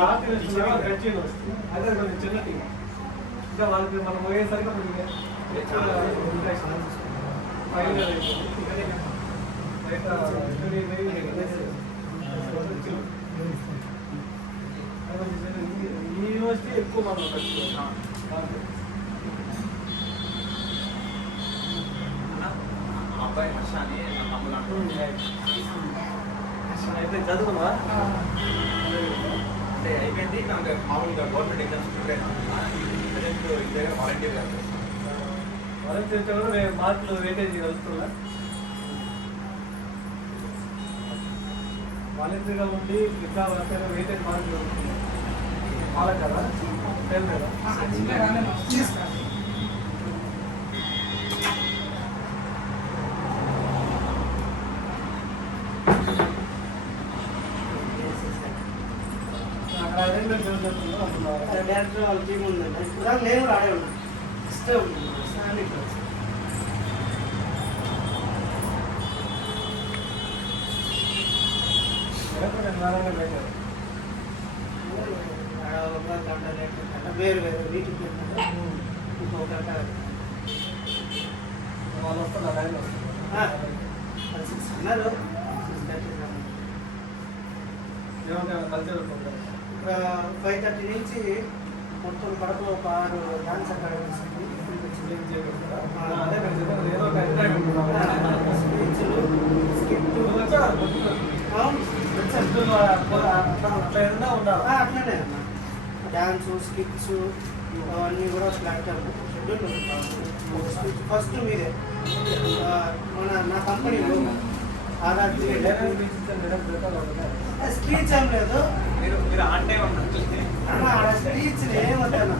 రాత్రి గడిచేది వస్తుంది అదే కొంచెం చిన్న టీం ఇంకా వాళ్ళకి మనం పోయేసరికి కొంచెం ఈ యూనివర్సిటీ ఎక్కువ మనం అబ్బాయి హర్షాని అయితే చదువుకున్నా అంటే అయిపోయింది నాకు మామూలుగా గవర్నమెంట్ ఎగ్జామ్స్ ప్రిపేర్ అవుతున్నా వాలంటీర్ వాలంటీర్ కూడా మేము మార్కులు వెయిటేజ్ కలుస్తున్నా వాలంటీర్గా ఉండి ఇంకా వరకు వెయిటేజ్ మార్కులు వాళ్ళకి కదా పేరు కదా డైరెక్టర్ వాళ్ళ టీం ఉందండి ఇప్పుడు నేను ఆడే ఉన్నాను ఇష్టం వేరు వేరు వీటికి ఇంకొక వాళ్ళు వస్తున్నారు ఆయన అన్నారు ఏమంటే కల్చర్ 5:30 నుంచి మొత్తం కడపలో ఒక 6 డాన్స్ అకాడమీస్ అట్లనే డాన్స్ స్కిట్స్ అవన్నీ కూడా ప్లాట్ఫామ్ షెడ్యూల్ ఫస్ట్ మీదే నా కంపెనీలో స్పీచ్ ఏం లేదు మీరు ఆడే ఉన్నారు స్పీచ్ ఏమవుతాను